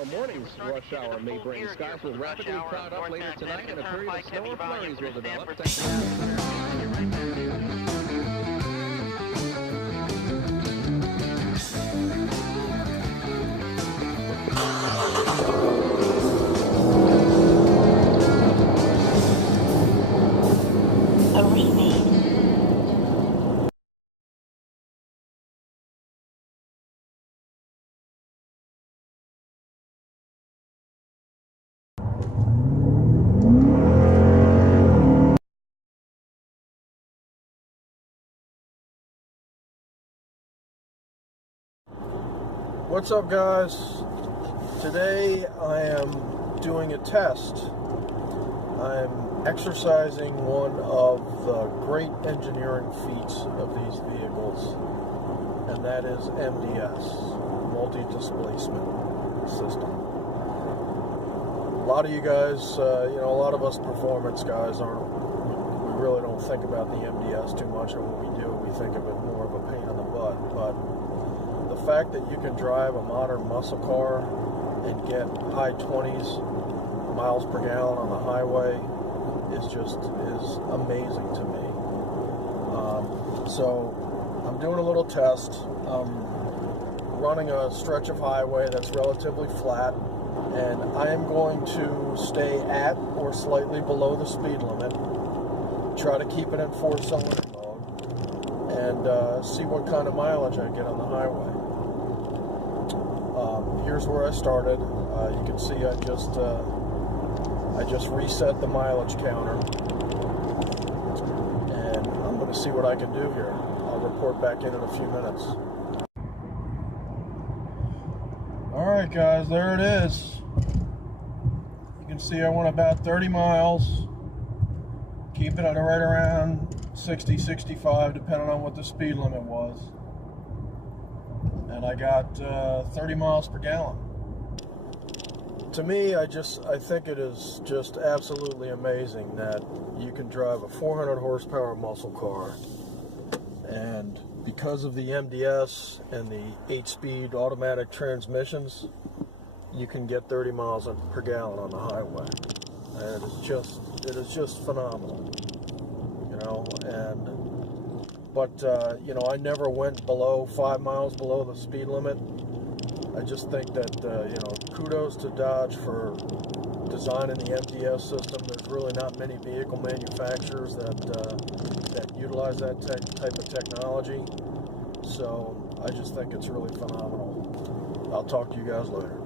Tomorrow morning's rush hour may bring skies will rapidly cloud up later tonight, and a period of snow and flurries will develop. What's up, guys? Today I am doing a test. I'm exercising one of the great engineering feats of these vehicles, and that is MDS, multi-displacement system. A lot of you guys, a lot of us performance guys we really don't think about the MDS too much, or when we do, we think of it more of a pain in the butt, but the fact that you can drive a modern muscle car and get high 20s miles per gallon on the highway is amazing to me. So I'm doing a little test. I'm running a stretch of highway that's relatively flat, and I am going to stay at or slightly below the speed limit, try to keep it in 4-cylinder mode, and see what kind of mileage I get on the highway. Here's where I started. You can see I just reset the mileage counter, and I'm going to see what I can do here. I'll report back in a few minutes. Alright guys, there it is. You can see I went about 30 miles, keeping it right around 60, 65, depending on what the speed limit was. And I got 30 miles per gallon. To me, I think it is just absolutely amazing that you can drive a 400 horsepower muscle car, and because of the MDS and the 8-speed automatic transmissions, you can get 30 miles per gallon on the highway. And it is just phenomenal, But I never went below 5 miles below the speed limit. I just think that, kudos to Dodge for designing the MDS system. There's really not many vehicle manufacturers that utilize that type of technology. So I just think it's really phenomenal. I'll talk to you guys later.